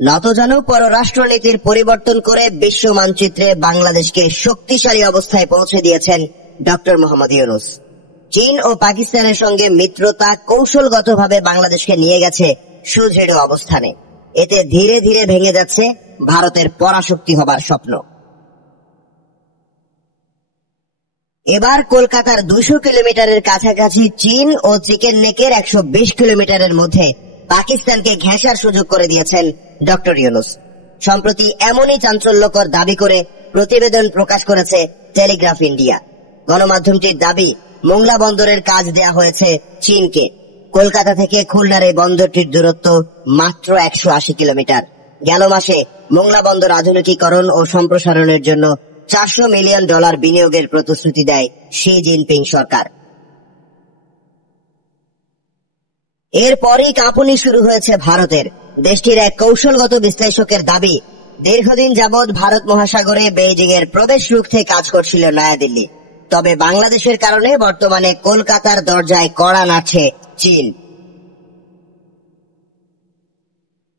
নতজানু পররাষ্ট্রনীতির পরিবর্তন করে বিশ্ব মানচিত্রে বাংলাদেশকে শক্তিশালী অবস্থায় পৌঁছে দিয়েছেন ডক্টর মোহাম্মদ ইউনূস। চীন ও পাকিস্তানের সঙ্গে মিত্রতা কৌশলগতভাবে বাংলাদেশকে নিয়ে গেছে সুদৃঢ় অবস্থানে। এতে ধীরে ধীরে ভেঙে যাচ্ছে ভারতের পরাশক্তি হবার স্বপ্ন। এবার কলকাতার 200 কিলোমিটারের কাছাকাছি চীন ও চিকেন নেকের 120 কিলোমিটারের মধ্যে পাকিস্তানকে ঘেঁষার সুযোগ করে দিয়েছেন ডক্টর ইউনূস। সম্প্রতি এমনই চাঞ্চল্যকর দাবি করে প্রতিবেদন প্রকাশ করেছে টেলিগ্রাফ ইন্ডিয়া। গণমাধ্যমটির দাবি, মোংলা বন্দরের কাজ দেয়া হয়েছে চীনকে। কলকাতা থেকে খুলনার এই বন্দরটির দূরত্ব মাত্র 180 কিলোমিটার। গেল মাসে মোংলা বন্দর আধুনিকীকরণ ও সম্প্রসারণের জন্য $400 মিলিয়ন বিনিয়োগের প্রতিশ্রুতি দেয় শি জিনপিং সরকার। এরপরই কাঁপুনি শুরু হয়েছে ভারতের। দেশটির এক কৌশলগত বিশ্লেষকের দাবি, দীর্ঘদিন যাবৎ ভারত মহাসাগরে বেইজিং এর প্রবেশ রুখতে কাজ করছিল নয়াদিল্লি। তবে বাংলাদেশের কারণে বর্তমানে কলকাতার দরজায় কড়া নাড়ছে চীন।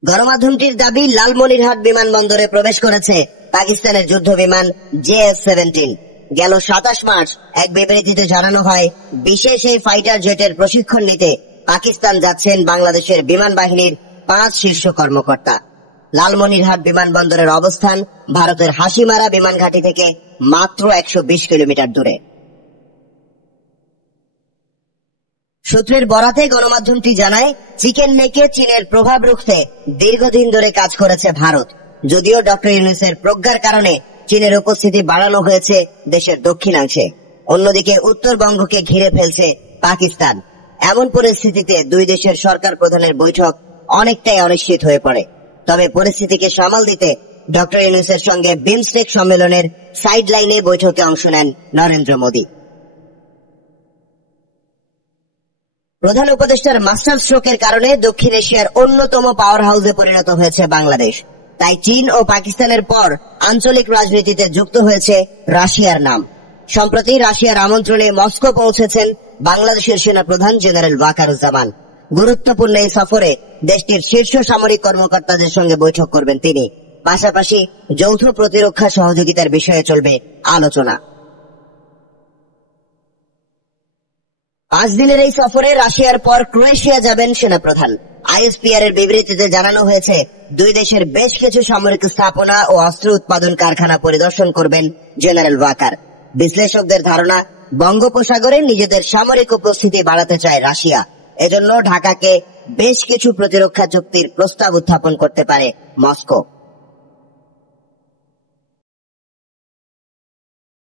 গণমাধ্যমটির দাবি, লালমনিরহাট বিমানবন্দরে প্রবেশ করেছে পাকিস্তানের যুদ্ধ বিমান JF-17। গেল 27 মার্চ এক বিবৃতিতে জানানো হয়, বিশেষ এই ফাইটার জেটের প্রশিক্ষণ নিতে পাকিস্তান যাচ্ছেন বাংলাদেশের বিমান বাহিনীর 5 শীর্ষ কর্মকর্তা। লালমনিরহাট বিমানবন্দরের অবস্থান ভারতের হাসিমারা বিমান ঘাঁটি থেকে মাত্র 120 কিলোমিটার দূরে। সূত্রের বরাতে গণমাধ্যমটি জানায়, চিকেন নেকে চীনের প্রভাব রুখতে দীর্ঘদিন ধরে কাজ করেছে ভারত। যদিও ডক্টর ইউনূসের প্রজ্ঞার কারণে চীনের উপস্থিতি বাড়ানো হয়েছে দেশের দক্ষিণাংশে। অন্যদিকে উত্তরবঙ্গকে ঘিরে ফেলছে পাকিস্তান। এমন পরিস্থিতিতে দুই দেশের সরকার প্রধানের বৈঠক অনেকটাই অনিশ্চিত হয়ে পড়ে। তবে পরিস্থিতিকে সামাল দিতে ডক্টর ইউনূসের সঙ্গে বিমস্টেক সম্মেলনের সাইড লাইনে বৈঠকে অংশ নেন নরেন্দ্র মোদী। প্রধান উপদেষ্টার মাস্টার স্ট্রোকের কারণে দক্ষিণ এশিয়ার অন্যতম পাওয়ার হাউসে পরিণত হয়েছে বাংলাদেশ। তাই চীন ও পাকিস্তানের পর আঞ্চলিক রাজনীতিতে যুক্ত হয়েছে রাশিয়ার নাম। সম্প্রতি রাশিয়ার আমন্ত্রণে মস্কো পৌঁছেছেন বাংলাদেশের সেনাপ্রধান জেনারেল ওয়াকারুজ্জামান। গুরুত্বপূর্ণ এই সফরে দেশটির শীর্ষ সামরিক কর্মকর্তাদের সঙ্গে বৈঠক করবেন তিনি। পাশাপাশি যৌথ প্রতিরক্ষা সহযোগিতার বিষয়ে চলবে আলোচনা। 5 দিনের এই সফরে রাশিয়ার পর ক্রোয়েশিয়া যাবেন সেনাপ্রধান। ISPR এর বিবৃতিতে জানানো হয়েছে, দুই দেশের বেশ কিছু সামরিক স্থাপনা ও অস্ত্র উৎপাদন কারখানা পরিদর্শন করবেন জেনারেল ওয়াকার। বিশ্লেষকদের ধারণা, বঙ্গোপসাগরে নিজেদের সামরিক উপস্থিতি বাড়াতে চায় রাশিয়া। এজন্য ঢাকাকে বেশ কিছু প্রতিরক্ষা চুক্তির প্রস্তাব উত্থাপন করতে পারে মস্কো।